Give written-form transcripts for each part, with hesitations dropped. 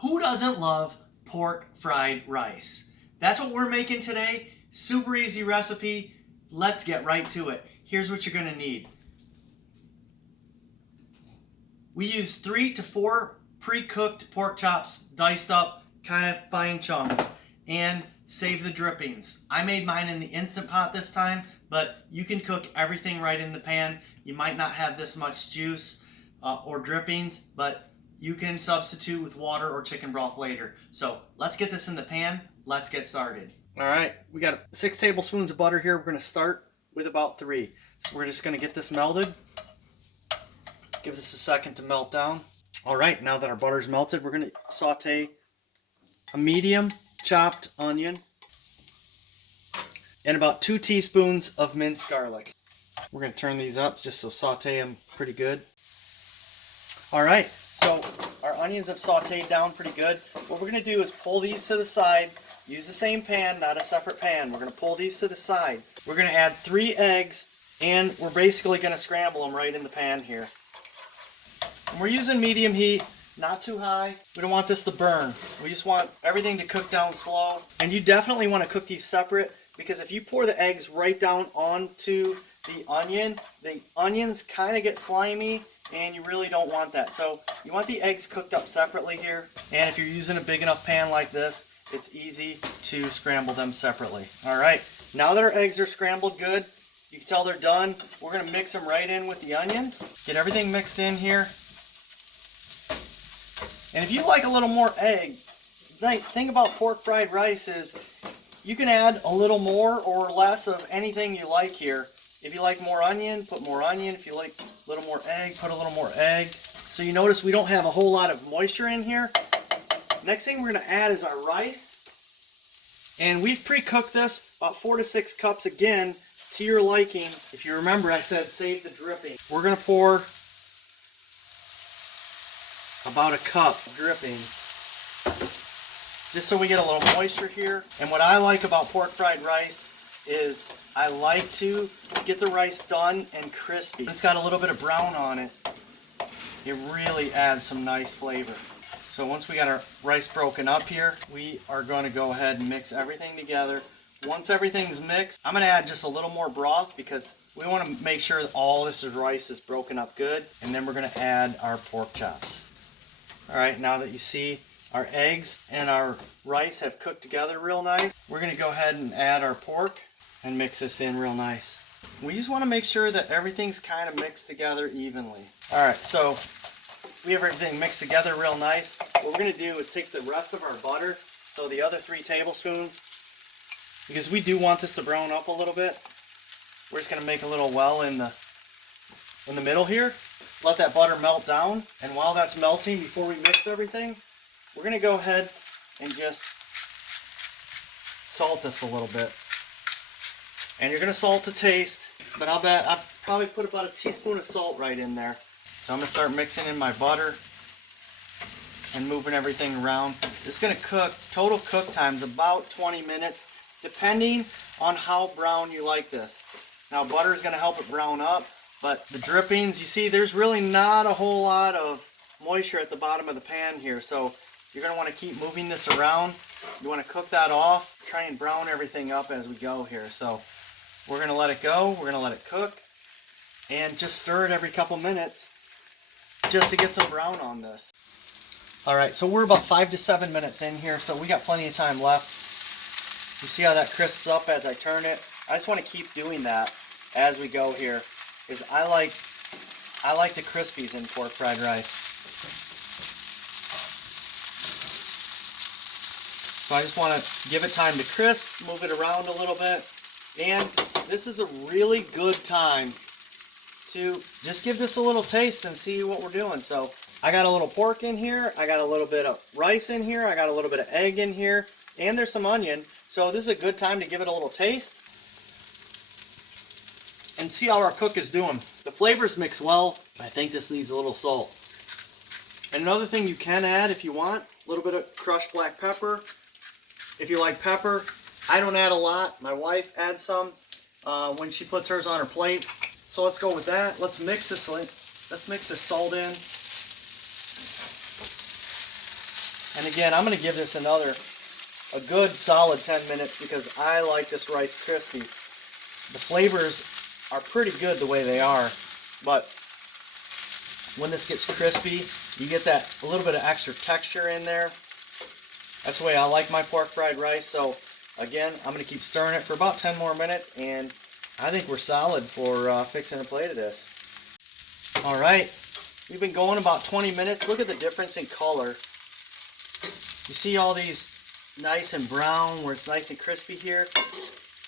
Who doesn't love pork fried rice? That's what we're making today. Super easy recipe. Let's get right to it. Here's what you're going to need. We use 3 to 4 pre-cooked pork chops, diced up, kind of fine chunk, and save the drippings. I made mine in the Instant Pot this time, but you can cook everything right in the pan. You might not have this much juice or drippings, but you can substitute with water or chicken broth later. So let's get this in the pan. Let's get started. All right, we got 6 tablespoons of butter here. We're going to start with about 3. So we're just going to get this melted. Give this a second to melt down. All right, now that our butter's melted, we're going to saute a medium chopped onion and about 2 teaspoons of minced garlic. We're going to turn these up just so saute them pretty good. All right, so our onions have sauteed down pretty good. What we're going to do is pull these to the side. Use the same pan, not a separate pan. We're going to pull these to the side. We're going to add 3 eggs, and we're basically going to scramble them right in the pan here. And we're using medium heat, not too high. We don't want this to burn. We just want everything to cook down slow. And you definitely want to cook these separate, because if you pour the eggs right down onto the onions kind of get slimy, and you really don't want that. So you want the eggs cooked up separately here. And if you're using a big enough pan like this, it's easy to scramble them separately. All right, now that our eggs are scrambled good, you can tell they're done. We're going to mix them right in with the onions. Get everything mixed in here. And if you like a little more egg, the thing about pork fried rice is you can add a little more or less of anything you like here. If you like more onion, put more onion. If you like a little more egg, put a little more egg. So you notice we don't have a whole lot of moisture in here. Next thing we're going to add is our rice. And we've pre-cooked this about 4 to 6 cups again to your liking. If you remember, I said save the dripping. We're going to pour about a cup of drippings just so we get a little moisture here. And what I like about pork fried rice is I like to get the rice done and crispy. It's got a little bit of brown on it. It really adds some nice flavor. So once we got our rice broken up here, we are going to go ahead and mix everything together. Once everything's mixed, I'm going to add just a little more broth because we want to make sure that all this rice is broken up good. And then we're going to add our pork chops. All right, now that you see our eggs and our rice have cooked together real nice, we're going to go ahead and add our pork and mix this in real nice. We just want to make sure that everything's kind of mixed together evenly. All right, so we have everything mixed together real nice. What we're going to do is take the rest of our butter, so the other 3 tablespoons, because we do want this to brown up a little bit. We're just going to make a little well in the middle here. Let that butter melt down, and while that's melting, before we mix everything, we're going to go ahead and just salt this a little bit. And you're going to salt to taste, but I'll probably put about a teaspoon of salt right in there. So I'm going to start mixing in my butter and moving everything around. It's going to cook, total cook time's about 20 minutes, depending on how brown you like this. Now butter is going to help it brown up, but the drippings, you see there's really not a whole lot of moisture at the bottom of the pan here. So you're going to want to keep moving this around. You want to cook that off, try and brown everything up as we go here. So we're going to let it go, we're going to let it cook, and just stir it every couple minutes just to get some brown on this. All right, so we're about 5 to 7 minutes in here, so we got plenty of time left. You see how that crisps up as I turn it? I just want to keep doing that as we go here, because I like the crispies in pork fried rice. So I just want to give it time to crisp, move it around a little bit, and this is a really good time to just give this a little taste and see what we're doing. So I got a little pork in here, I got a little bit of rice in here, I got a little bit of egg in here, and there's some onion. So this is a good time to give it a little taste and see how our cook is doing. The flavors mix well, but I think this needs a little salt. And another thing you can add if you want, a little bit of crushed black pepper. If you like pepper, I don't add a lot. My wife adds some when she puts hers on her plate. So let's go with that. Let's mix this salt in. And again, I'm going to give this a good solid 10 minutes because I like this rice crispy. The flavors are pretty good the way they are, but when this gets crispy, you get that a little bit of extra texture in there. That's the way I like my pork fried rice. So again, I'm going to keep stirring it for about 10 more minutes, and I think we're solid for fixing a plate of this. All right, we've been going about 20 minutes. Look at the difference in color. You see all these nice and brown where it's nice and crispy here.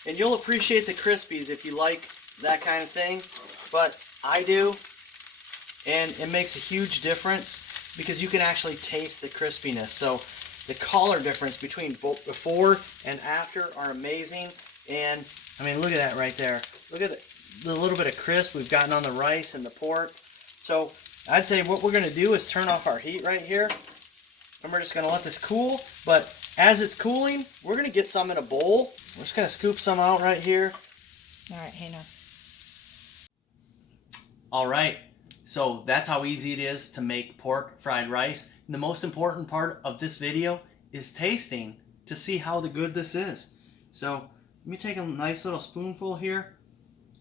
And you'll appreciate the crispies if you like that kind of thing, but I do. And it makes a huge difference because you can actually taste the crispiness. So the color difference between both before and after are amazing. And I mean, look at that right there. Look at the little bit of crisp we've gotten on the rice and the pork. So I'd say what we're going to do is turn off our heat right here. And we're just going to let this cool. But as it's cooling, we're going to get some in a bowl. We're just going to scoop some out right here. All right, hang on. All right. So that's how easy it is to make pork fried rice. And the most important part of this video is tasting to see how good this is. So let me take a nice little spoonful here.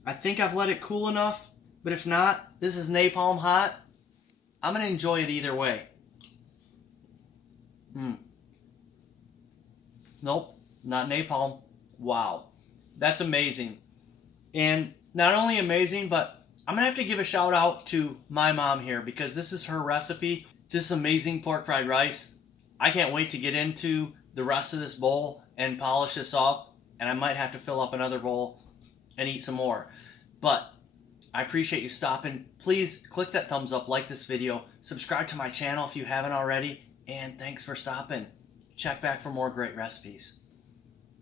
I think I've let it cool enough, but if not, this is napalm hot. I'm going to enjoy it either way. Nope, not napalm. Wow, that's amazing. And not only amazing, but I'm going to have to give a shout out to my mom here because this is her recipe. This amazing pork fried rice. I can't wait to get into the rest of this bowl and polish this off. And I might have to fill up another bowl and eat some more. But I appreciate you stopping. Please click that thumbs up, like this video, subscribe to my channel if you haven't already. And thanks for stopping. Check back for more great recipes.